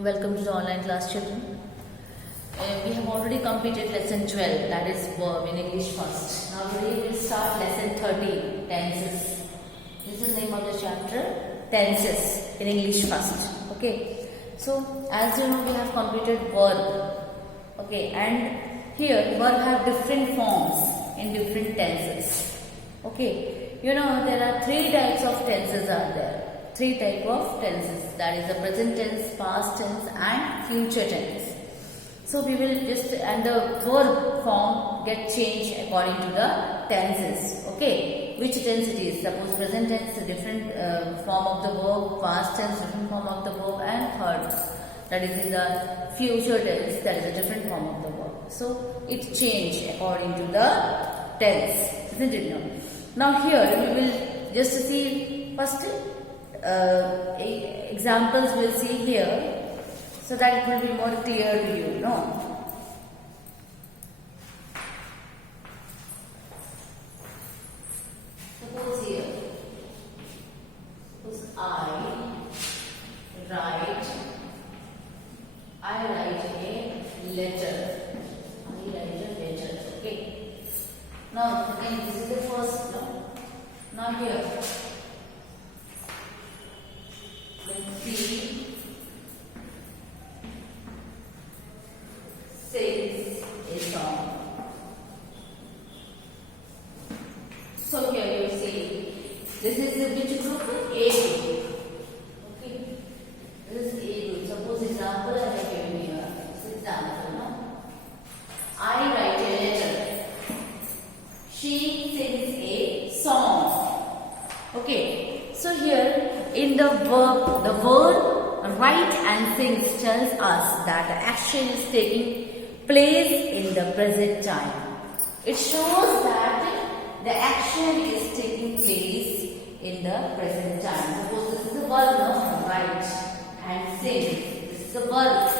Welcome to the online class, children. We have already completed lesson 12, that is verb in English first. Now we will start lesson 13, tenses. This is the name of the chapter, tenses in English first. Okay. So as you know, we have completed verb. Okay, and here verb have different forms in different tenses. Okay, you know there are three types of tenses are there. Three type of tenses, that is the present tense, past tense and future tense. So we will just, and the verb form get changed according to the tenses. Okay, which tense it is? Suppose present tense, a different form of the verb, past tense, different form of the verb, and third, that is in the future tense, that is a different form of the verb. So it changed according to the tense, isn't it? Now here we will just see first examples we'll see here, so that it will be more clear to you, no? Suppose here, suppose I write a letter. Okay. Now again, this is the first, no? Now here, let's see. Sings a song. So here you see, this is the which group? A group. Okay. This is A group. Suppose example I have given here. This example, no? I write a letter. She sings a song. Okay. So here in the word write and sings tells us that the action is taking place in the present time. It shows that the action is taking place in the present time. Suppose this is the verb, no? Write and sing. This is the verb.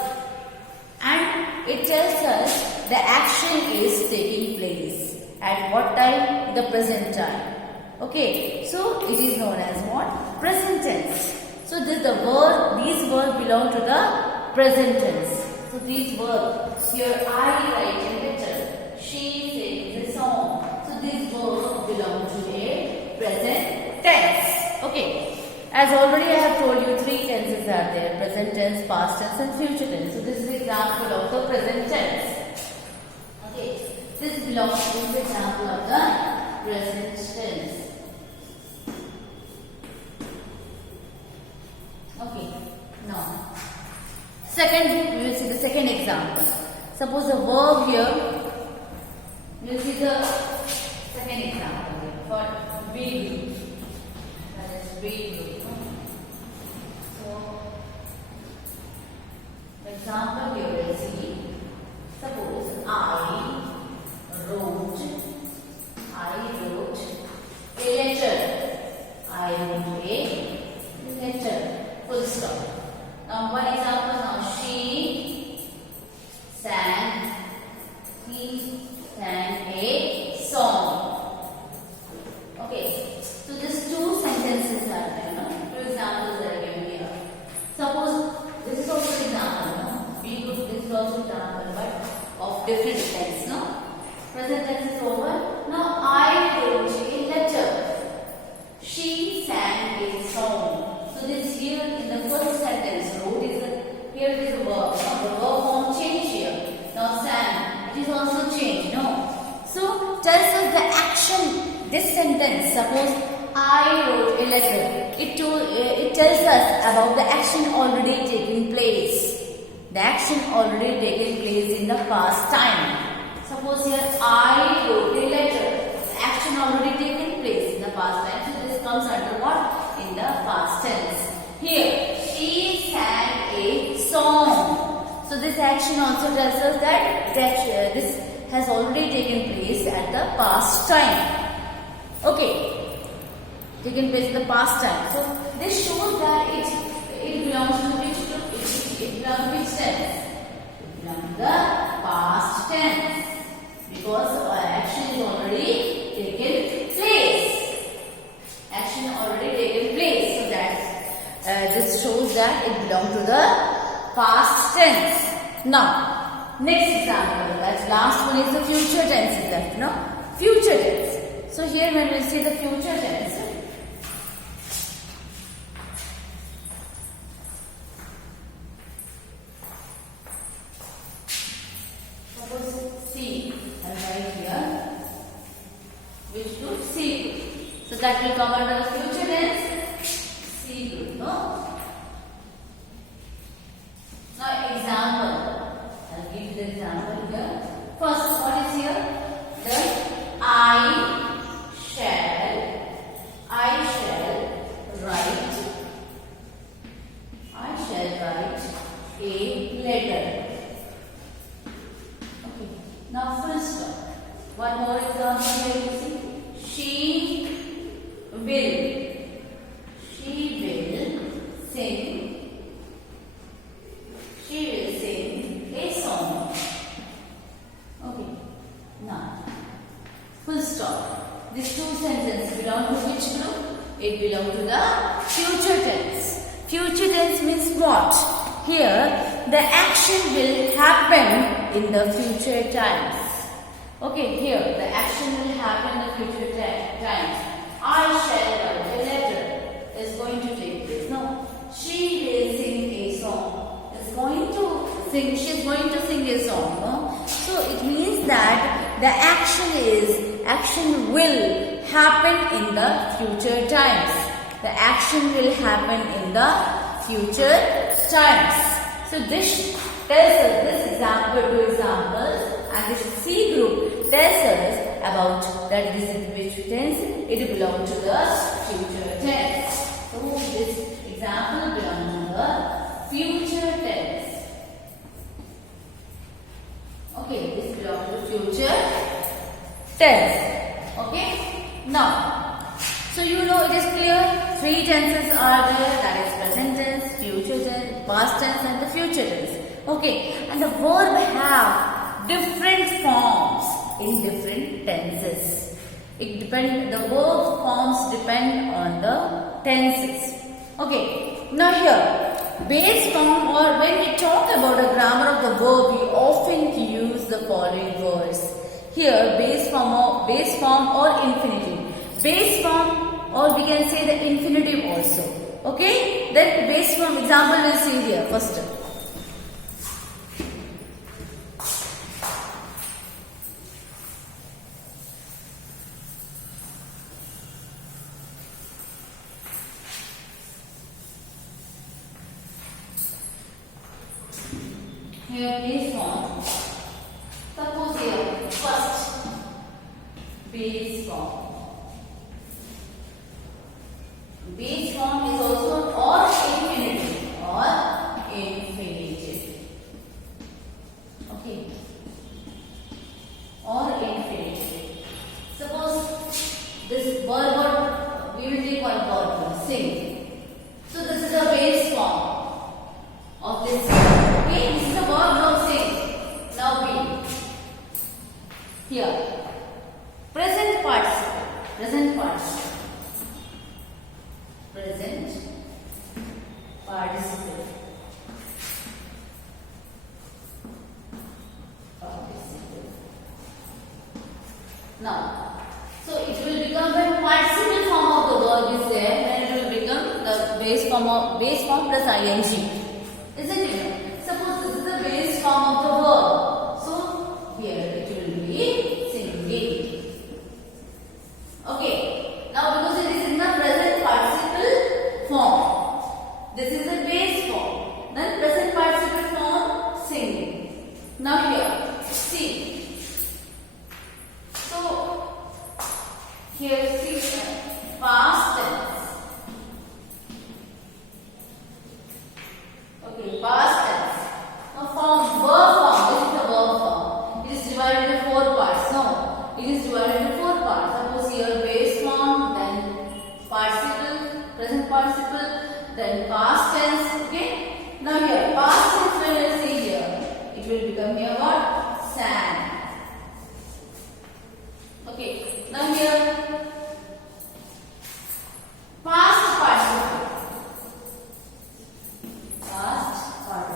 And it tells us the action is taking place. At what time? The present time. Okay, so it is known as what? Present tense. So these verbs belong to the present tense. So these verbs, here I write a letter, she sings a song. So these verbs belong to a present tense. Okay, as already I have told you, three tenses are there: present tense, past tense and future tense. So this is the example of the present tense. Okay, this belongs to the example of the present tense. Okay, now second, we will see the second example. Suppose a verb here, we will see the second example here for be group. That is be group. So, the example here we will see. Suppose I wrote a letter. I wrote a letter. Full stop. Now one example now. He sang a song. Okay. So these two sentences are there, no? Two examples are given here. Suppose this is also an example, no? Be good, this is also example, but of different tense, no? Present tense is over. Now I wrote a letter. She sang a song. So this here in the first sentence, wrote is here it is a verb. Now the verb form change here. Now sang, it is also changed. No. So tells us the action. This sentence, suppose I wrote a letter. It tells us about the action already taking place. The action already taking place in the past time. Suppose here I wrote a letter. The action already taken place in the past time. So this comes under what? In the past tense. Here, she sang a song. So this action also tells us that this has already taken place at the past time. Okay, taken place in the past time. So this shows that it belongs to which group? It belongs to which tense? It belongs to the past tense, because our action is already taken place. Action already taken place. So that this shows that it belongs to the past tense. Now, next example, that last one is the future tense is left, no? Future tense. So here when we see the future tense, suppose C, and right here, which group? C group. So that will come under the future tense, C group, no? Now example, I'll give you the example here. First, what is here? The I shall write a letter. Okay. Now full stop. One more example here you see. She will sing a song. Okay. Now, full stop. These two sentences belong to which group? It belongs to the future tense. Future tense means what? Here, the action will happen in the future times. Okay, here, the action will happen in the future times. I shall write a letter is going to take place. No, she will sing a song. She is going to sing a song. No? So it means that the action will happen in the future times. The action will happen in the future times. So this tells us, this example, two examples, and this C group tells us about that this is which tense, it belongs to the future tense. So this example belongs to the future tense. Okay, this belongs to future tense. Okay, now, so you know it is clear, three tenses are there, that is present tense, future tense, past tense and the future tense. Okay, and the verb have different forms in different tenses. The verb forms depend on the tenses. Okay, now here, base form, or when we talk about the grammar of the verb, we often use the following words. Here, base form or infinitive. Base form, or we can say the infinitive also. Okay, then base form example we'll see here first. Here base form. Suppose here first base form. Base form is also or infinitive. Okay. Or infinitive. Suppose this verb, we will take one verb, sing. So this is the base form of this. Okay, this is the verb now sing. Now be. Here. Present participle. Present participle. Now, so it will become when participle form of the verb is there, then it will become the base form plus ing. Isn't it? Suppose this is the base form of the verb. So here it will be singing. Okay. Now because it is in the present participle form, this is the base form. Then present participle form singing. Now here, see. So here see past tense. Okay, past tense. Now verb form. This is the verb form. It is divided into four parts. No, it is divided into four parts. Suppose here base form, then participle, present participle, then past tense. Okay. Now here past tense, when you see here, it will become here what? Sang. Okay. Now here past participle. Past participle.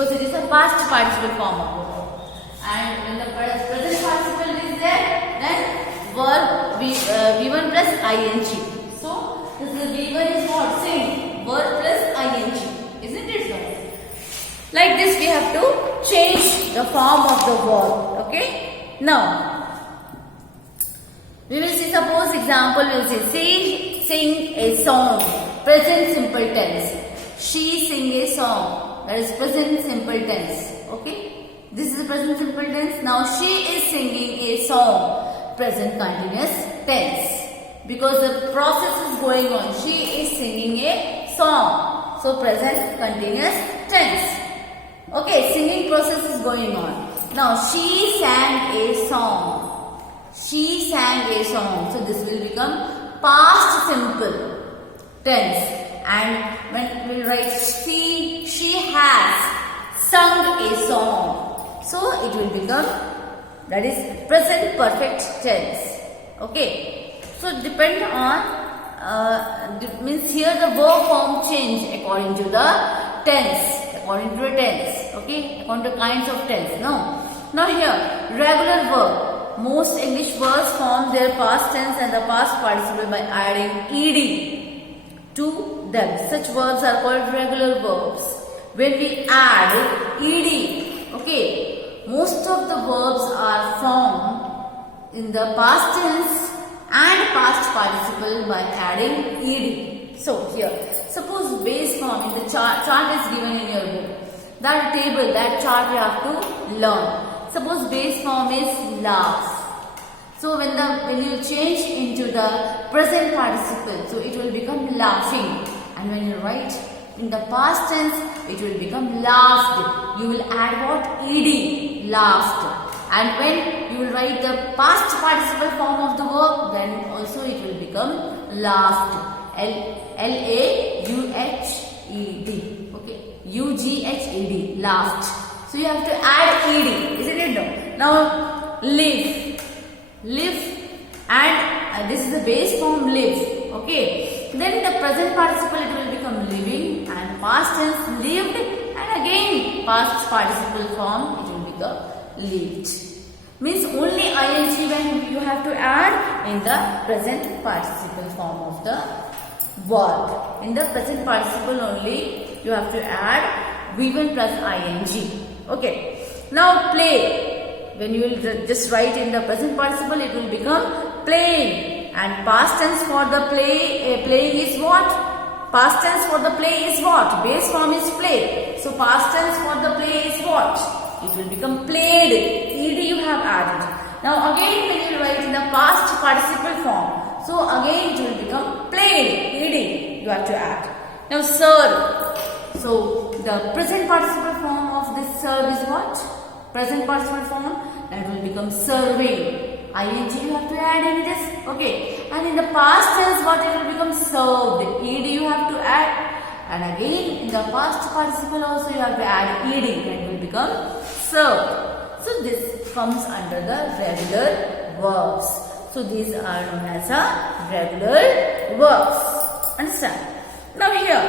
because it is a past participle form of the verb. And when the present participle is there, then verb V1 plus ing. So this is V1 is what? Sing. Verb plus ing. Isn't it so? Like this we have to change the form of the verb. Okay. Now we will see, suppose example we will say sing a song. Present simple tense. She sing a song. That is present simple tense. Okay. This is the present simple tense. Now she is singing a song. Present continuous tense. Because the process is going on. She is singing a song. So present continuous tense. Okay, singing process is going on. Now she sang a song. She sang a song. So this will become past simple tense. And when we write she has sung a song. So it will become, that is present perfect tense. Okay. So depend on, means here the verb form change according to the tense. According to the tense. Okay. According to kinds of tense. Now here regular verb. Most English words form their past tense and the past participle by adding ed to them. Such verbs are called regular verbs. When we add ed, okay, most of the verbs are formed in the past tense and past participle by adding ed. So here, suppose base form in the chart is given in your book. That table, that chart you have to learn. Suppose base form is laugh. So when you change into the present participle, so it will become laughing. And when you write in the past tense, it will become laughed. You will add what? Ed, laughed. And when you will write the past participle form of the verb, then also it will become laughed. L-A-U-H-E-D. Okay. U-G-H-E-D. Laughed. So you have to add ed. Isn't it? No. Now live. Live. And this is the base form live. Okay. Then the present participle it will become living, and past tense lived, and again past participle form it will become lived. Means only ing when you have to add in the present participle form of the verb. In the present participle only you have to add V1 plus ing. Okay. Now play. When you will just write in the present participle, it will become playing. And past tense for the playing is what? Past tense for the play is what? Base form is play. So past tense for the play is what? It will become played. Ed you have added. Now again when you write in the past participle form, so again it will become played. Ed you have to add. Now serve. So the present participle form of this serve is what? Present participle form, that will become serving. ing you have to add in this. Okay. And in the past tense what it will become? Served. Ed you have to add. And again in the past participle also you have to add ed, and will become served. So this comes under the regular verbs. So these are known as regular verbs. Understand? Now here,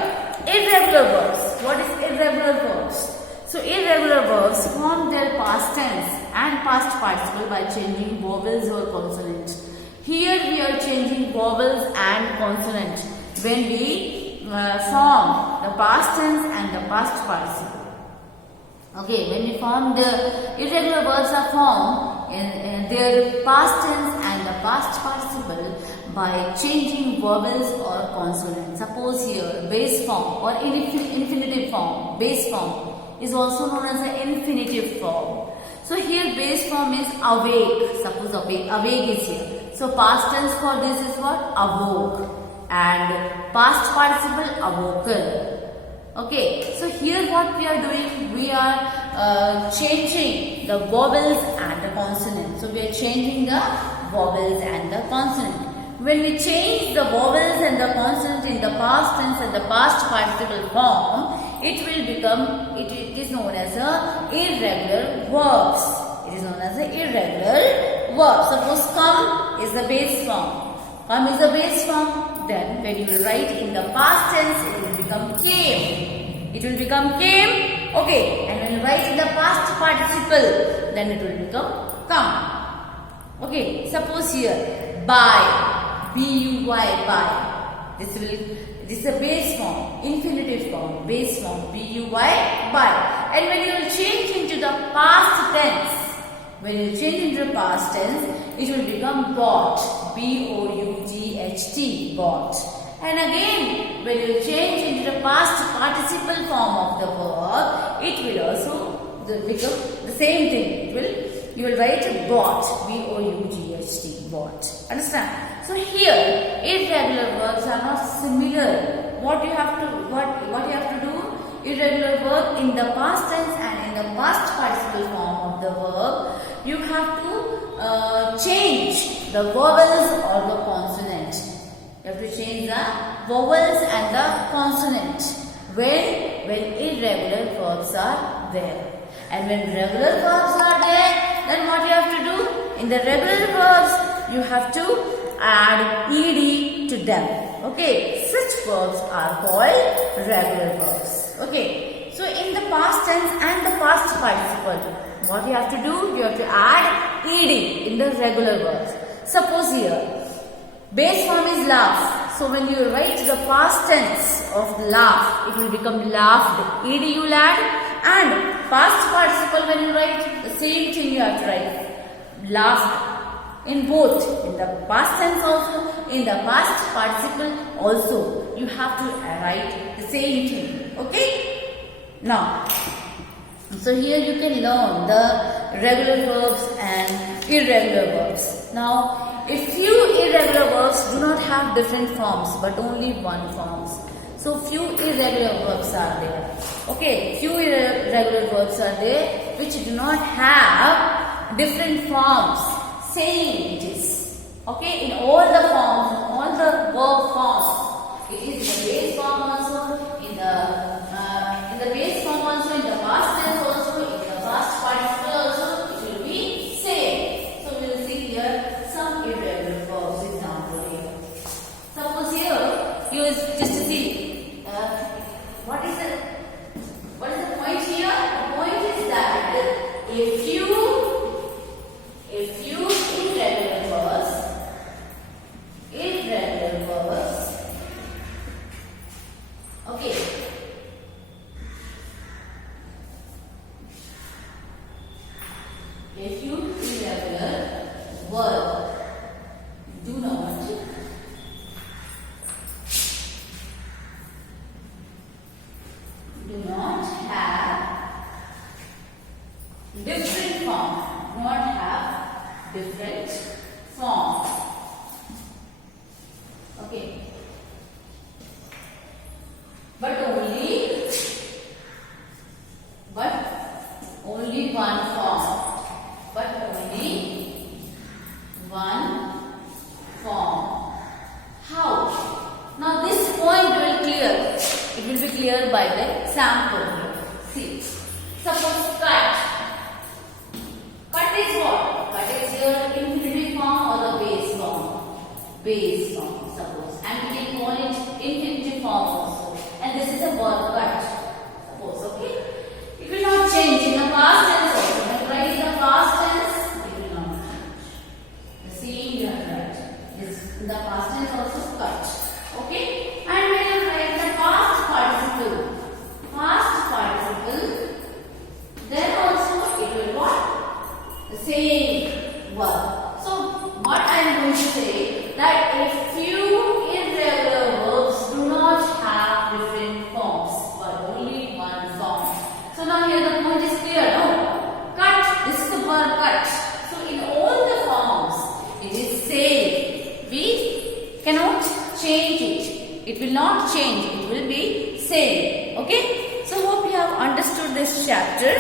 irregular verbs. What is irregular verbs? So irregular verbs form their past tense and past participle by changing vowels or consonant. Here we are changing vowels and consonant when we form the past tense and the past participle. Okay, when we form the irregular verbs are formed in their past tense and the past participle by changing vowels or consonants. Suppose here base form or infinitive form, base form is also known as an infinitive form. So here base form is awake. Suppose awake is here. So past tense for this is what? Awoke. And past participle awoken. Okay. So here what we are doing? We are changing the vowels and the consonant. So we are changing the vowels and the consonant. When we change the vowels and the consonant in the past tense and the past participle form, it will become, it is known as a irregular verbs. It is known as a irregular verb. Suppose come is the base form. Come is the base form. Then when you will write in the past tense, it will become came. It will become came. Okay, and when you write the past participle, then it will become come. Okay, suppose here buy, B-U-Y, buy. This is a base form, infinitive form, base form, B-U-Y, buy. And when you will change into the past tense, it will become bought, B-O-U-G-H-T, bought. And again, when you change into the past participle form of the verb, it will also become the same thing. You will write bought, B-O-U-G-H-T, bought. Understand? So here, irregular verbs are not similar. What you have to do? Irregular verb in the past tense and in the past participle form of the verb, you have to change the vowels or the consonant. You have to change the vowels and the consonant when irregular verbs are there. And when regular verbs are there, then what you have to do? In the regular verbs, you have to add ed to them. Okay, such verbs are called regular verbs. Okay, so in the past tense and the past participle, what you have to do? You have to add ed in the regular verbs. Suppose here, base form is laugh. So when you write the past tense of laugh, it will become laughed. Ed you will add. And past participle, when you write, the same thing you have to write. Laughed. In both, in the past tense also, in the past participle also, you have to write the same thing. Okay? Now, so here you can learn the regular verbs and irregular verbs. Now, a few irregular verbs do not have different forms, but only one forms. So few irregular verbs are there. Okay, few irregular verbs are there which do not have different forms. Same it is. Okay, in all the forms, all the verb forms, it is in the base form also, in the base form also, in the past tense also, in the past participle also, it will be same. So we will see here some irregular verbs example here. Suppose here you just see. What is the point here? The point is that a few irregular verbs, okay. A few irregular verbs do not have different forms. Okay. But only one form. How? Now this point will clear. It will be clear by the sample here. See. Suppose cut. Cut is what? Cut is your infinitive form or the base form? Base form, suppose. And we can call it infinitive form also. And this is a verb cut. Suppose, okay? It will not change in the past tense also. When you write in the past tense, it will not change. The same you have to write. This in the past tense also cut. Okay? And when you write the past participle, then also it will what? The same verb. So what I am going to say, that a few irregular verbs do not have different forms, but only one form. So now here the point is clear, no? Cut, this is the verb cut. So in all the forms, it is same. We cannot change it. It will not change. It will be same. Okay? So hope you have understood this chapter.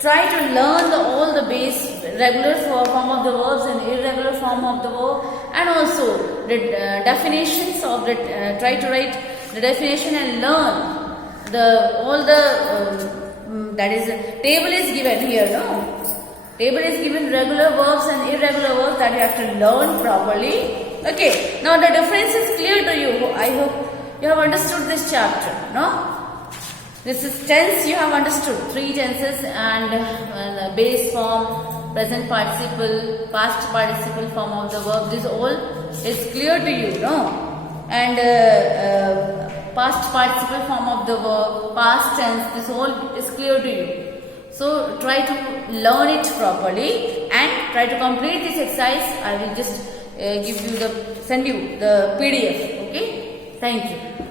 Try to learn all the base regular form of the verbs and irregular form of the verb, and also the definitions of the. Try to write the definition and learn all the that is table is given here. No, table is given regular verbs and irregular verbs that you have to learn properly. Okay. Now the difference is clear to you. I hope you have understood this chapter. No. This is tense you have understood. 3 tenses and base form, present participle, past participle form of the verb. This all is clear to you, no? And past participle form of the verb, past tense, this all is clear to you. So try to learn it properly and try to complete this exercise. I will just send you the PDF. Okay? Thank you.